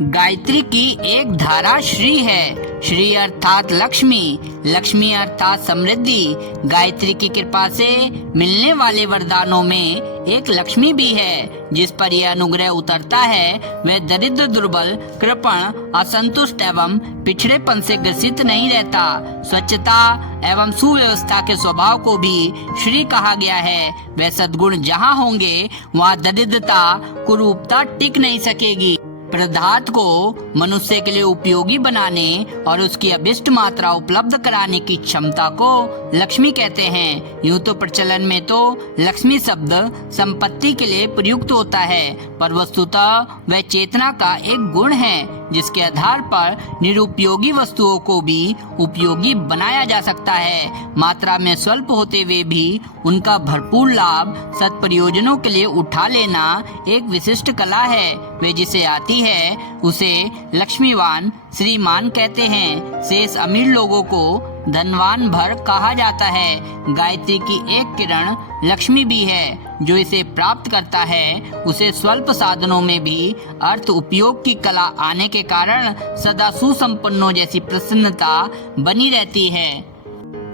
गायत्री की एक धारा श्री है। श्री अर्थात लक्ष्मी, लक्ष्मी अर्थात समृद्धि। गायत्री की कृपा से मिलने वाले वरदानों में एक लक्ष्मी भी है। जिस पर यह अनुग्रह उतरता है वह दरिद्र, दुर्बल, कृपण, असंतुष्ट एवं पिछड़ेपन से ग्रसित नहीं रहता। स्वच्छता एवं सुव्यवस्था के स्वभाव को भी श्री कहा गया है। वह सद्गुण जहाँ होंगे वहाँ दरिद्रता, कुरूपता टिक नहीं सकेगी। पदार्थ को मनुष्य के लिए उपयोगी बनाने और उसकी अभिष्ट मात्रा उपलब्ध कराने की क्षमता को लक्ष्मी कहते हैं। यूं तो प्रचलन में तो लक्ष्मी शब्द संपत्ति के लिए प्रयुक्त होता है, पर वस्तुतः वह चेतना का एक गुण है जिसके आधार पर निरुपयोगी वस्तुओं को भी उपयोगी बनाया जा सकता है। मात्रा में स्वल्प होते हुए भी उनका भरपूर लाभ सत्प्रयोजनों के लिए उठा लेना एक विशिष्ट कला है। वे जिसे आती है उसे लक्ष्मीवान, श्रीमान कहते हैं। शेष अमीर लोगों को धनवान भर कहा जाता है। गायत्री की एक किरण लक्ष्मी भी है। जो इसे प्राप्त करता है उसे स्वल्प साधनों में भी अर्थ उपयोग की कला आने के कारण सदा सुसंपन्नों जैसी प्रसन्नता बनी रहती है।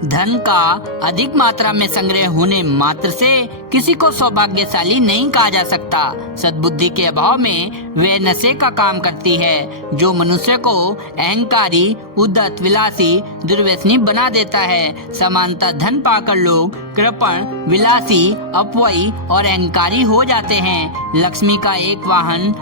धन का अधिक मात्रा में संग्रह होने मात्र से किसी को सौभाग्यशाली नहीं कहा जा सकता। सद्बुद्धि के अभाव में वह नशे का काम करती है जो मनुष्य को अहंकारी, उद्धत, विलासी, दुर्व्यसनी बना देता है। समानता धन पाकर लोग कृपण, विलासी, अपव्ययी और अहंकारी हो जाते हैं। लक्ष्मी का एक वाहन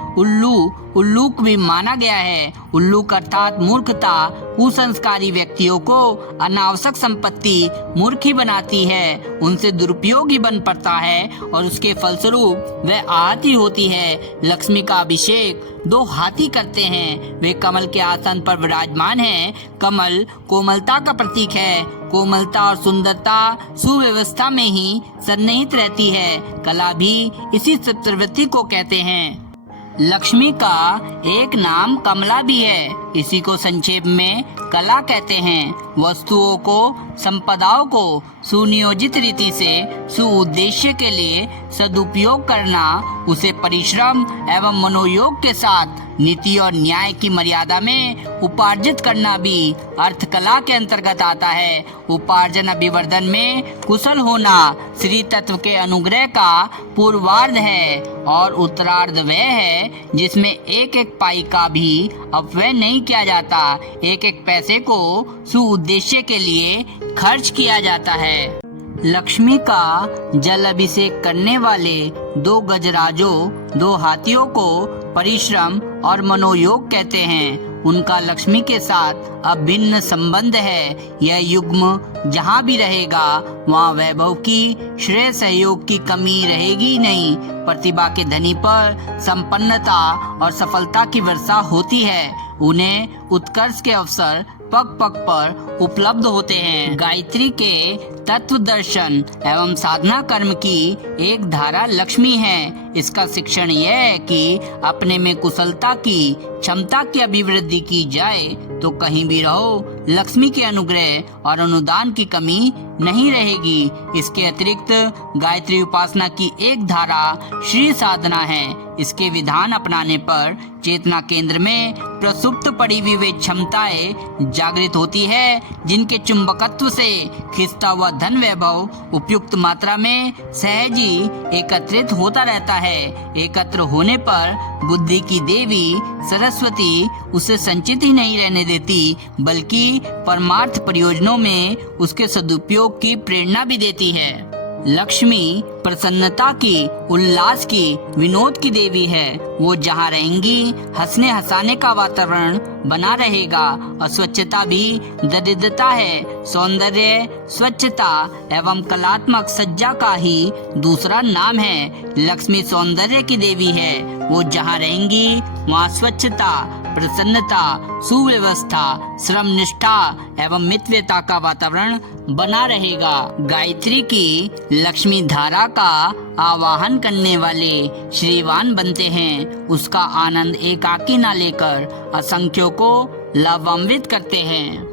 उल्लूक भी माना गया है। उल्लूक अर्थात मूर्खता कुसंस्कारी व्यक्तियों को अनावश्यक संपत्ति मूर्खी बनाती है, उनसे दुरुपयोग ही बन पड़ता है और उसके फलस्वरूप वह आहति होती है। लक्ष्मी का अभिषेक दो हाथी करते हैं। वे कमल के आसन पर विराजमान हैं। कमल कोमलता का प्रतीक है। कोमलता और सुंदरता सुव्यवस्था में ही सन्निहित रहती है। कला भी इसी प्रवृत्ति को कहते हैं। लक्ष्मी का एक नाम कमला भी है। इसी को संक्षेप में कला कहते हैं। वस्तुओं को, संपदाओं को सुनियोजित रीति से सुउद्देश्य के लिए सदुपयोग करना, उसे परिश्रम एवं मनोयोग के साथ नीति और न्याय की मर्यादा में उपार्जित करना भी अर्थ कला के अंतर्गत आता है। उपार्जन अभिवर्धन में कुशल होना श्री तत्व के अनुग्रह का पूर्वार्ध है और उत्तरार्ध वह है जिसमें एक एक पाई का भी अपव्यय नहीं किया जाता। एक एक पैसे को सुउद्देश्य के लिए खर्च किया जाता है। लक्ष्मी का जल अभिषेक करने वाले दो गजराजों, दो हाथियों को परिश्रम और मनोयोग कहते हैं। उनका लक्ष्मी के साथ अभिन्न संबंध है। यह युग्म जहाँ भी रहेगा वहाँ वैभव की, श्रेय, सहयोग की कमी रहेगी नहीं। प्रतिभा के धनी पर संपन्नता और सफलता की वर्षा होती है। उन्हें उत्कर्ष के अवसर पग पग पर उपलब्ध होते हैं। गायत्री के तत्व दर्शन एवं साधना कर्म की एक धारा लक्ष्मी है। इसका शिक्षण यह है कि अपने में कुशलता की, क्षमता की अभिवृद्धि की जाए तो कहीं भी रहो लक्ष्मी के अनुग्रह और अनुदान की कमी नहीं रहेगी। इसके अतिरिक्त गायत्री उपासना की एक धारा श्री साधना है। इसके विधान अपनाने पर चेतना केंद्र में प्रसुप्त पड़ी हुई वे क्षमताएं जागृत होती है जिनके चुंबकत्व से खिंचता हुआ धन वैभव उपयुक्त मात्रा में सहज ही एकत्रित होता रहता है। एकत्र होने पर बुद्धि की देवी सरस्वती उसे संचित ही नहीं रहने देती बल्कि परमार्थ प्रयोजनों में उसके सदुपयोग की प्रेरणा भी देती है। लक्ष्मी प्रसन्नता की, उल्लास की, विनोद की देवी है। वो जहाँ रहेंगी हंसने हंसाने का वातावरण बना रहेगा। अस्वच्छता भी दरिद्रता है। सौंदर्य, स्वच्छता एवं कलात्मक सज्जा का ही दूसरा नाम है। लक्ष्मी सौंदर्य की देवी है। वो जहाँ रहेंगी वहाँ स्वच्छता, प्रसन्नता, सुव्यवस्था, श्रम निष्ठा एवं मितव्यता का वातावरण बना रहेगा। गायत्री की लक्ष्मी धारा का आवाहन करने वाले श्रीवान बनते हैं। उसका आनंद एकाकी ना लेकर असंख्यों को लाभान्वित करते हैं।